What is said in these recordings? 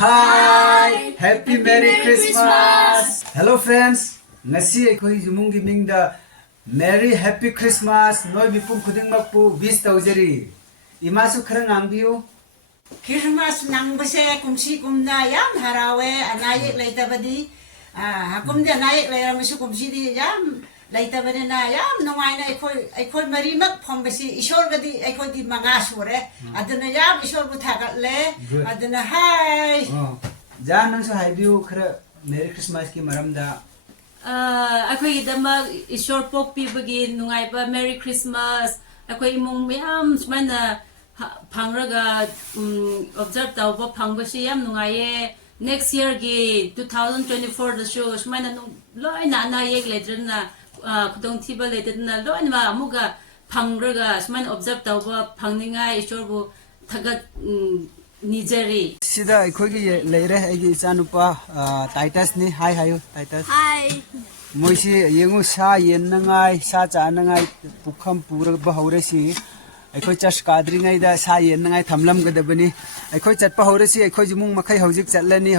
Hi! Happy Merry Christmas! Hello friends! Ngasi akhoi jumung gi mingda Merry Happy Christmas noi mipum khudingmak pu wish taujari. Imasu khara ngangbiu. Christmas nang bese kumsi kumna yam harawe anayek laita badi hakumde anayek laira misu kumsi di yam laita badi na yam nungai na aikoi mari mak phom besi ishor gadi aikoi di manga sure adana yam ishor bu thagat le adana hai Jan nang su haibiu khara Merry Christmas ki maramda ꯑꯩꯈꯣꯏꯒꯤꯗꯃꯛ ꯏꯁꯣꯔ ꯄꯣꯛꯄꯤꯕꯒꯤ ꯅꯨꯡꯉꯥꯏꯕ Mary Christmas ꯑꯩꯈꯣꯏ ꯏꯃꯨꯡ ꯃꯌꯥꯝ ꯁꯨꯃꯥꯏꯅ ꯐꯪꯔꯒ ꯑꯣꯕꯖꯔꯕ ꯇꯧꯕ ꯐꯪꯕꯁꯤ ꯌꯥꯝ ꯅꯨꯡꯉꯥꯏꯌꯦ ꯅꯦꯛꯁ ꯏꯌꯔꯒꯤ 2024ꯗꯁꯨ ꯁꯨꯃꯥꯏꯅ ꯂꯣꯏꯅ ꯑꯅꯥ ꯑꯌꯦꯛ ꯂꯩꯇ꯭ꯔꯗꯅ ꯈꯨꯗꯣꯡꯊꯤꯕ ꯂꯩꯇꯗꯅ ꯂꯣꯏꯅꯃꯛ ꯑꯃꯨꯛꯀ ꯐꯪꯔꯒ ꯁꯨꯃꯥꯏꯅ ꯑꯣꯕꯖꯔꯕ ꯇꯧꯕ ꯐꯪꯅꯤꯡꯉꯥꯏ ꯏꯁꯣꯔꯕꯨ ꯊꯥꯒꯠ ꯅꯤꯖꯔꯤ sida akhoi gi leire aigi ichanupa Titus ni hi hayo Titus Hi. moisi yengu sa yen nangai sa cha nangai pukham pura ba haure si akhoi church kadri ngai da sa yen nangai thamlam gadabani akhoi chatpa haure si akhoi jumung makhai hojik chatlani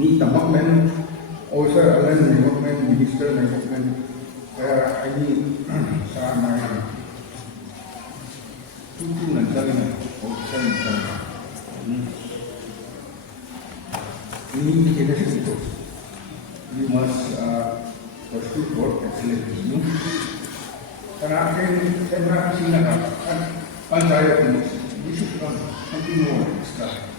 Ni tamak men also alan development minister development ini sama tutu nanti officer nanti ini kita itu you must pursue work excellence karena saya sini kan saya ini sudah something more extra.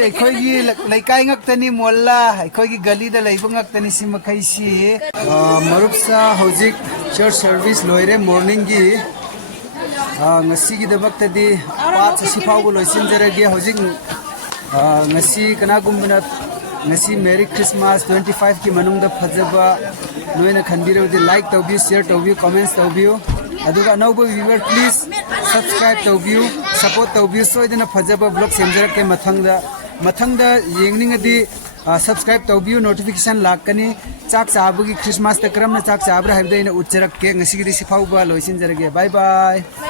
ꯑꯩꯈꯣꯏꯒꯤ ꯂꯩꯀꯥꯏ ꯉꯛꯇꯅꯤ ꯃꯣꯜꯂꯥ ꯑꯩꯈꯣꯏꯒꯤ ꯒꯂꯤꯗ ꯂꯩꯕ ꯉꯛꯇꯅꯤ ꯁꯤ ꯃꯈꯩꯁꯤ ꯃꯔꯨꯞꯁꯥ ꯍꯧꯖꯤꯛ ꯆꯔꯆ service ꯂꯣꯏꯔꯦ ꯃꯣꯔꯅꯤꯡꯒꯤ ꯉꯁꯤꯒꯤꯗꯃꯛꯇꯗꯤ ꯄꯥꯠ ꯑꯁꯤ ꯐꯥꯎꯕ ꯂꯣꯏꯁꯤꯟꯖꯔꯒꯦ ꯍꯧꯖꯤꯛ ngasi kanagumna ngasi Merry Christmas 25 ki manungda phajaba noina khanbirodi like tawbiu share tawbiu comments tawbiu aduga anauba viewer please subscribe tawbiu support tawbiu soidana phajaba vlog senjarake mathangda yengningadi subscribe tawbiu notification lakani chak chabugi Christmas ta karamna chak chabra haibda ina utcharakke ngasi gi sifauba loisinjarage bye bye.